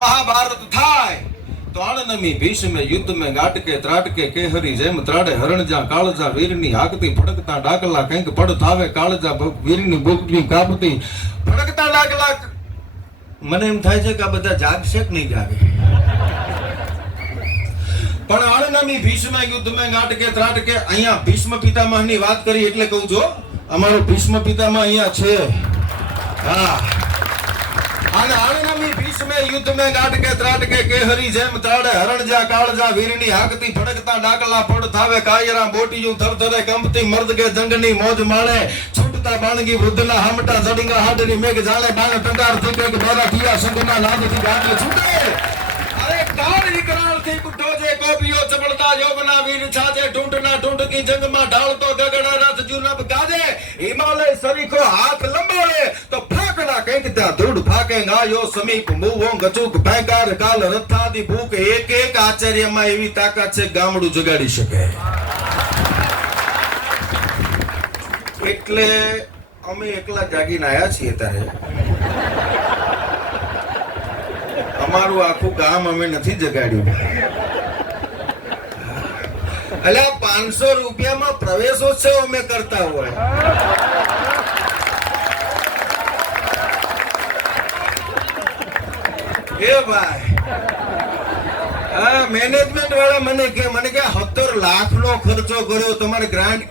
महाभारत थाय तो आनंदमी भीष्म युद्ध में गाटके त्राटके केहरी जेम त्राडे हरणजा काळजा वीरनी हाकती फड़कता डाकला कंक पड़ थावे काळजा वीरनी बुकनी कापती फड़कता डाकला મને એમ થાય છે કે આ બધા જાગશે કે નહીં જાગે પણ આનંદમી ભીષ્મ યુદ્ધ में ગાટકે ત્રાટકે અહીંયા ભીષ્મ પિતામહની વાત કરી એટલે કહું છો અમારો ભીષ્મ પિતામહ અહીંયા છે હા અને આનંદમી ભીષ્મ યુદ્ધ में ગાટકે ત્રાટકે કેહરી જેમ ત્રાડે હરણજા કાળજા વીરની હાકતી ફડકતા ડાકલા પડ થાવે કાયરા બોટીયું થરથરે કંપતી મર્દ કે જંગની મોજ માણે છૂટતા બાણગી વૃદ્ધના હામટા જડીંગા હાડની મેઘ જાણે બાણ ટંકાર થી કે બેરા થિયા સંગના નાદથી ગાંઠ છૂટે અરે કાળ વિકરાળ થી કુઠો જે કોપિયો ચબળતા યોગના વીર છાજે ઢૂંઢના ઢૂંઢ કી જંગમાં ઢાળતો ગગડા રથ જુનબ ગાજે હિમાલય સરીખો હાથ લંબાવે તો ફાકડા કંઈક ત્યાં ધૂળ ફાકે ગાયો સમીપ મુવો ગચુક ભયકાર કાલ રથાદી ભૂખ એક એક આચાર્યમાં એવી તાકાત છે ગામડું જગાડી શકે એટલે અમે એકલા જાગીને આયા છીએ ત્યારે અમારું આખું ગામ અમે નથી જગાડ્યું એટલે 500 રૂપિયામાં પ્રવેશોત્સવ અમે કરતા હોય એ ભાઈ મેનેજમેન્ટ વાળા મને કે 17 લાખ નો ખર્ચો કર્યો તમારે ગ્રાન્ટ